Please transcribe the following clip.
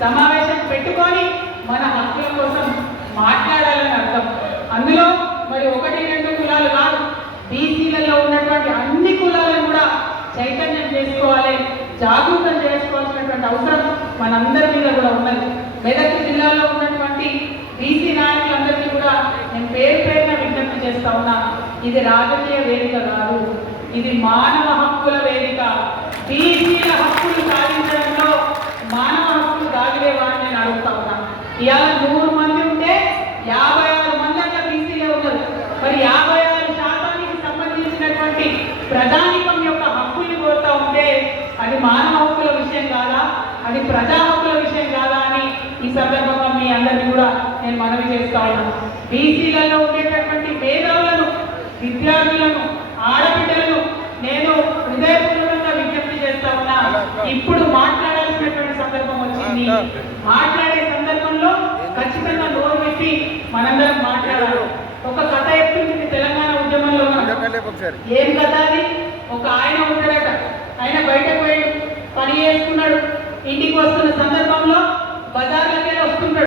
సమావేశం పెట్టుకొని మన హక్కుల కోసం మాట్లాడాలని అర్థం. అందులో మరి 1-2 కులాలు కాదు, బీసీలలో ఉన్నటువంటి అన్ని కులాలను కూడా చైతన్యం చేసుకోవాలి, జాగృతం చేసుకోవాల్సినటువంటి అవసరం మనందరి మీద కూడా ఉన్నది. మెదక్ జిల్లాలో ఉన్నటువంటి బీసీ నాయకులందరికీ కూడా నేను పేరు పేరున విజ్ఞప్తి చేస్తా ఉన్నా, ఇది రాజకీయ వేదిక కాదు, ఇది మానవ హక్కుల వేదిక. బీసీల హక్కులు సాధించడంలో మానవ హక్కులు దాగిలేవారని నేను అడుగుతా ఉన్నా. ఇవాళ 100 మంది ఉంటే 56 మంది అట్లా బీసీలే ఉన్నారు. మరి 56% సంబంధించినటువంటి ప్రజానికం యొక్క హక్కుల్ని కోరుతా ఉంటే అది మానవ హక్కుల విషయం కాదా, అది ప్రజా హక్కుల విషయం కాదా అని ఈ సందర్భంగా మీ అందరినీ కూడా నేను మనవి చేస్తా ఉన్నాను. బీసీలలో ఉండేటటువంటి మేధావులను, విద్యార్థులను, ఆడబిడ్డలను నేను హృదయపూర్వకంగా విజ్ఞప్తి చేస్తా ఉన్నా. ఇప్పుడు మాట్లాడాల్సినటువంటి సందర్భం వచ్చింది. మాట్లాడే సందర్భంలో ఖచ్చితంగా నోరు పెట్టి మనందరం మాట్లాడాలి. ఒక కథ చెప్తుంది తెలంగాణ ఉద్యమంలో. ఏం కథ అది? ఒక ఆయన ఉంటాడట, ఆయన బయటకు పోయి పని చేసుకున్నాడు, ఇంటికి వస్తున్న సందర్భంలో బజార్లకే వస్తున్నాడు.